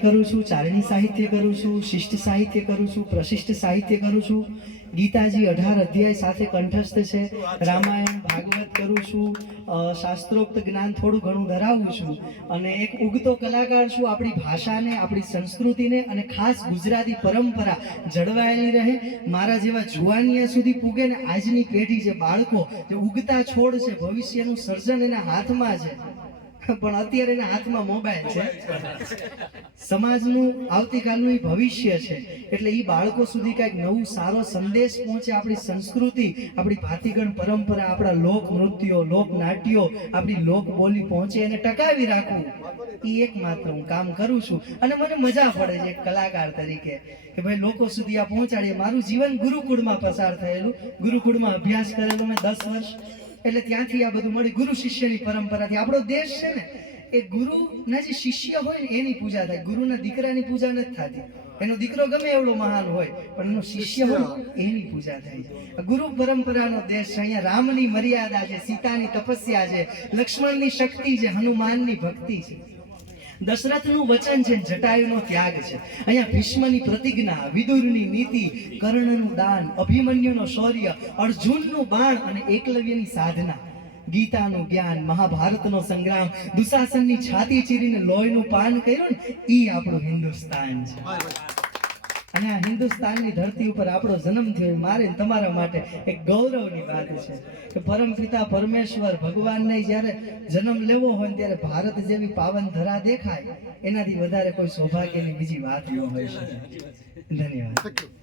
કરું છું, ચારણી સાહિત્ય કરું છું, શિષ્ટ સાહિત્ય કરું છું, પ્રશિષ્ટ સાહિત્ય કરું છું. ગીતાજી 18 અધ્યાય સાથે કંઠસ્થ છે. રામાયણ ભાગવત કરું છું. શાસ્ત્રોક્ત જ્ઞાન થોડું ઘણું ધરાવું છું અને એક ઉગતો કલાકાર છું. આપણી ભાષાને, આપણી સંસ્કૃતિને અને ખાસ ગુજરાતી પરંપરા જળવાયેલી રહે, મારા જેવા જુવાનિયા સુધી પૂગે ને આજની પેઢી જે બાળકો જે ઉગતા છોડ છે, ભવિષ્યનું સર્જન એના હાથમાં છે, પણ અત્યારે એના હાથમાં મોબાઈલ છે. સમાજનું આવતીકાલનું ભવિષ્ય છે, એટલે એ બાળકો સુધી કંઈક નવું સારો સંદેશ પહોંચે. આપણી સંસ્કૃતિ, આપણી ભાતીગળ પરંપરા, આપણા લોક નૃત્યો, લોક નાટ્યો, આપણી લોક બોલી પહોંચે એને ટકાવી રાખવું, એ એકમાત્ર હું કામ કરું છું. અને મને મજા પડે છે એક કલાકાર તરીકે કે ભાઈ લોકો સુધી આ પહોંચાડીએ. મારું જીવન ગુરુકુળમાં પસાર થયેલું, ગુરુકુળમાં અભ્યાસ કરેલો મેં 10 વર્ષ, એટલે ત્યાંથી આ બધું મળી. ગુરુ શિષ્યની પરંપરાથી આપણો દેશ છે ને, એ ગુરુના જે શિષ્ય હોય ને એની પૂજા થાય. ગુરુના દીકરાની પૂજા નથી થતી. એનો દીકરો ગમે એવડો મહાન હોય પણ એનો શિષ્ય હોય એની પૂજા થાય. ગુરુ પરંપરાનો દેશ છે. અહીંયા રામની મર્યાદા છે, સીતાની તપસ્યા છે, લક્ષ્મણની શક્તિ છે, હનુમાનની ભક્તિ છે, દશરથનું વચન છે, જટાયુનો ત્યાગ છે. અહીંયા ભીષ્મની પ્રતિજ્ઞા, વિદુરની નીતિ, કર્ણનું દાન, અભિમન્યુનો શૌર્ય, અર્જુનનું બાણ અને એકલવ્યની સાધના, ગીતાનું જ્ઞાન, મહાભારતનો સંગ્રામ, દુશાસનની છાતી ચીરીને લોહીનું પાન કર્યું ને, ઈ આપણું હિન્દુસ્તાન છે. અને આ હિન્દુસ્તાનની ધરતી ઉપર આપણો જન્મ થયો, મારે તમારા માટે એક ગૌરવની વાત છે કે પરમપિતા પરમેશ્વર ભગવાનને જ્યારે જન્મ લેવો હોય ત્યારે ભારત જેવી પાવન ધરા દેખાય, એનાથી વધારે કોઈ સૌભાગ્યની બીજી વાત ન હોય શકે. ધન્યવાદ.